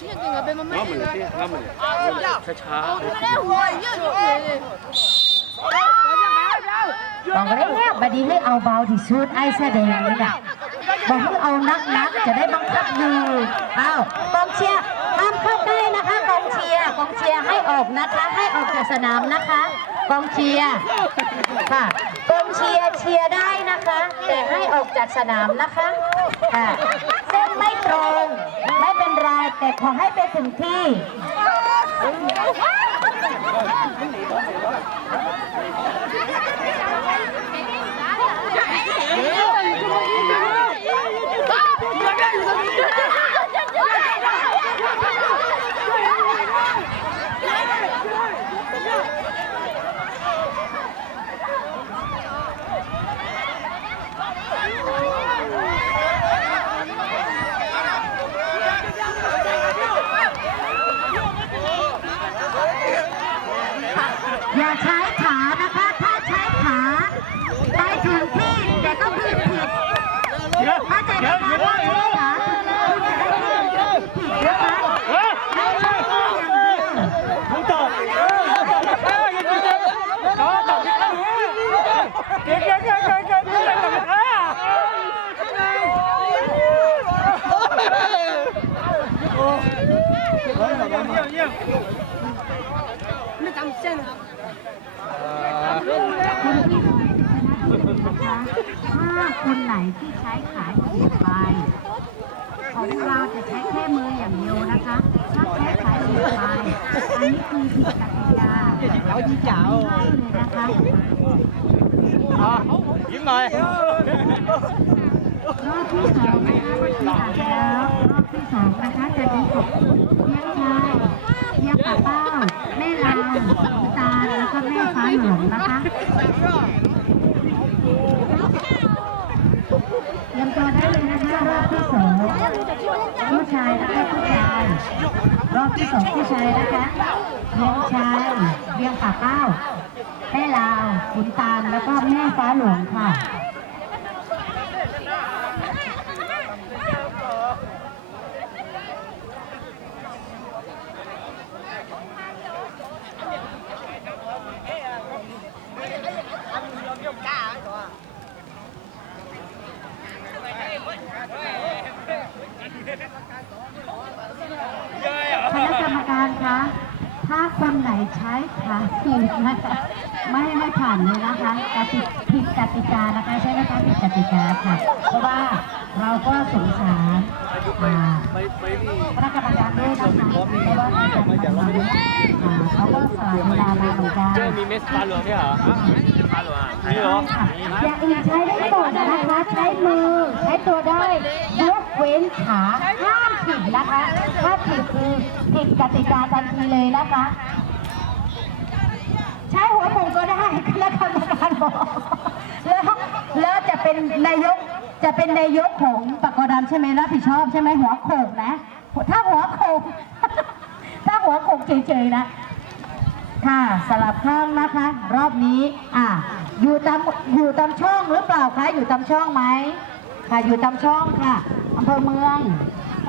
Chicken ပဲบอกเลยเนี่ยบัดี้ให้เอาเบาที่สุดไอ้แสดงนี่นะบอกให้เอานักนักจะได้บังคับอยู่อ้าวกองเชียร์ห้ามเข้าได้นะคะกองเชียร์กองเชียร์ให้ออกนะคะ ให้ออกจากสนามนะคะกองเชียร์ค่ะกองเชียร์เชียร์ได้นะคะ แต่ให้ออกจากสนามนะคะค่ะเส้นไม่ตรงไม่ ไร แต่ขอให้ไปถึงที่ อย่า ใช้ขานะคะ ถ้าใช้ขาไปถึงที่แต่ก็คือผิดเข้าใจไหมคะว่าใช้ขาคุณจะได้ที่ผิดนะคะไม่ใช่อย่างเดียว ถ้าคนไหนที่ใช้ขาเหยียไปของเราจะใช้แค่มืออย่างเดียวนะคะ ถ้าใช้ขาเหยียไปอันนี้คือผิดกติกาไม่ให้เลยนะคะยิ้มหน่อยรอบที่สองนะคะที่ผ่านแล้วรอบที่สองนะคะจะมีกบเลี้ยงชาย เลี้ยงป่าเป้า แม่ลาวคุณตาลแล้วก็แม่ฟ้าหลวงนะคะเตรียมตัวได้เลยนะคะรอบที่สองผู้ชายนะคะผู้ชาย รอบที่สองผู้ชายนะคะเลี้ยงชายเลี้ยงป่าเป้า แม่ลาวขุนตาลแล้วก็แม่ฟ้าหลวงค่ะ คณะกรรมการคะ ถ้าคน ไหนใช้ขาผิดนะคะไม่ไม่ผ่านเลยนะคะกติผิดกติกานะคะใช่ไหมคะผิดกติกาค่ะ เพราะว่าเราก็สงสารอ่าไปไปนี่คณะกรรมการด้วยนะคะเพราะว่าในการทำงานอ่าเขาก็สละเวลามาเหมือนกันเจอมีเมสฟาหลวงใช่เหรอฟาหลวงมีเหรออย่างอื่นใช้ได้หมดนะคะใช้มือใช้ตัวได้ยกเว้นขาห้ามผิดนะคะ ถ้าผิดคือผิดกติกาทันทีเลยนะคะ ช้หัวหมูก็ได้คณะกรรมการบอกแล้วแล้วจะเป็นนายกจะเป็นนายกของปากกอดำใช่ไหมรับผิดชอบใช่ไหมหัวโขกนะ ถ้าหัวโขกถ้าหัวโขกเฉยๆนะค่ะสลับข้างนะคะ รอบนี้อะอยู่ตามอยู่ตามช่องหรือเปล่าคะอยู่ตามช่องไหมค่ะอยู่ตามช่องค่ะอำเภอเมือง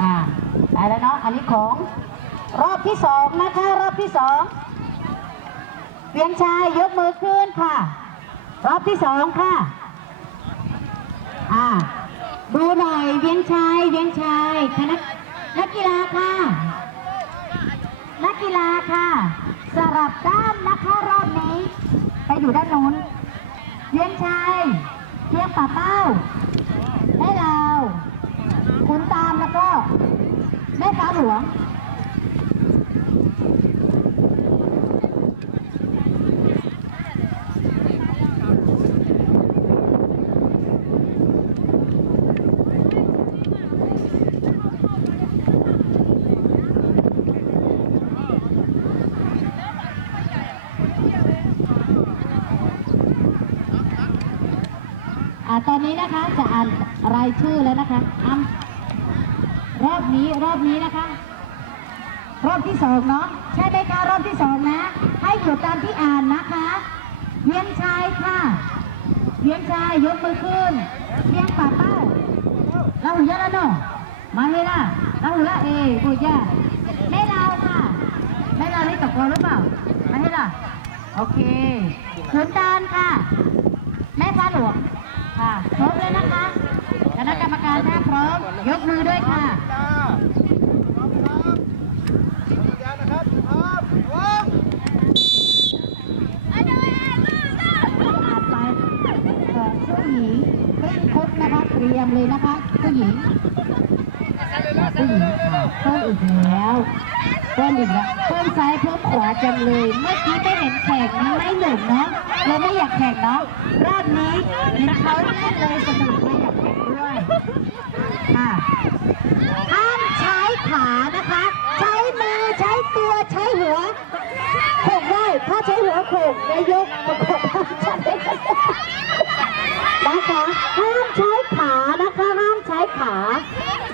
อ่าไปแล้วเนาะอันนี้ของรอบที่สองนะคะรอบที่สอง เวียงชายยกมือขึ้นค่ะ รอบที่สองค่ะ อ่า ดูหน่อยเวียงชายเวียงชายคณะนักกีฬาค่ะ นักกีฬาค่ะ สลับด้านนะคะรอบนี้ ไปอยู่ด้านนู้นเลี้ยงชายเลี้ยงป่าเป้าแม่ลาคุณตามแล้วก็แม่ฟ้าหลวง อ่าตอนนี้นะคะจะอ่านรายชื่อแล้วนะคะอ้ำรอบนี้รอบนี้นะคะ รอบที่สองเนาะใช่ไหมคะรอบที่สองนะ ให้อยู่ตามที่อ่านนะคะเวียงชายค่ะเวียงชายยกมือขึ้นเวียงป่าเป้าเราหุ่นยะละเนาะมาเฮล่ะเราหุ่นละเอโกย่าได้ตกลงหรือเปล่าม่ให้ล่ะโอเคขุนตาลค่ะ แม่ฟ้าหลวง ค่ะพร้อมเลยนะคะคณะกรรมการถ้าพร้อม ยกมือด้วยค่ะไปผู้หญิงเร่งครบนะคะเตรียมเลยนะคะผู้หญิง ค่ะเพิ่มอีกแล้วเพิ่มอีกแล้วเพิ่มซ้ายเพิ่มขวาจังเลย เมื่อกี้ไม่เห็นแข่งนี้ไม่หนุกเนาะเราไม่อยากแข่งเนาะรอบนี้เห็นเขาเล่นเลยสนุกเลยอยากแข่งด้วยค่ะห้ามใช้ขานะคะ ใช้มือใช้ตัวใช้หัวโขกได้ถ้าใช้หัวโขกนายกประกบใช้นะคะ ห้ามใช้ขานะคะ ห้ามใช้ขา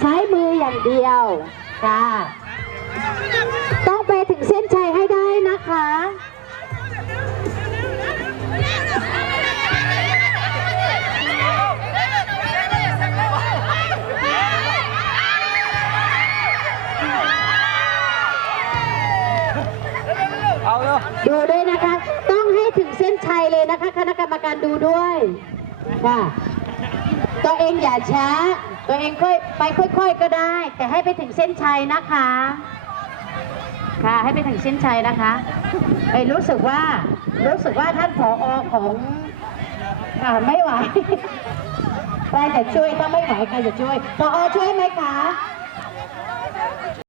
ใช้มืออย่าง เดียวจ้าต้องไปถึงเส้นชัยให้ได้นะคะเอาเนาะดูด้วยนะคะ ต้องให้ถึงเส้นชัยเลยนะคะ คณะกรรมการดูด้วยค่ะตัวเองอย่าช้า ตัวเองค่อยไปค่อย ๆก็ได้ แต่ให้ไปถึงเส้นชัยนะคะ ค่ะให้ไปถึงเส้นชัยนะคะเอ้ยรู้สึกว่ารู้สึกว่าท่านผอของค่ะไม่ไหวใครจะช่วยถ้าไม่ไหวใครจะช่วยผอช่วยไหมคะ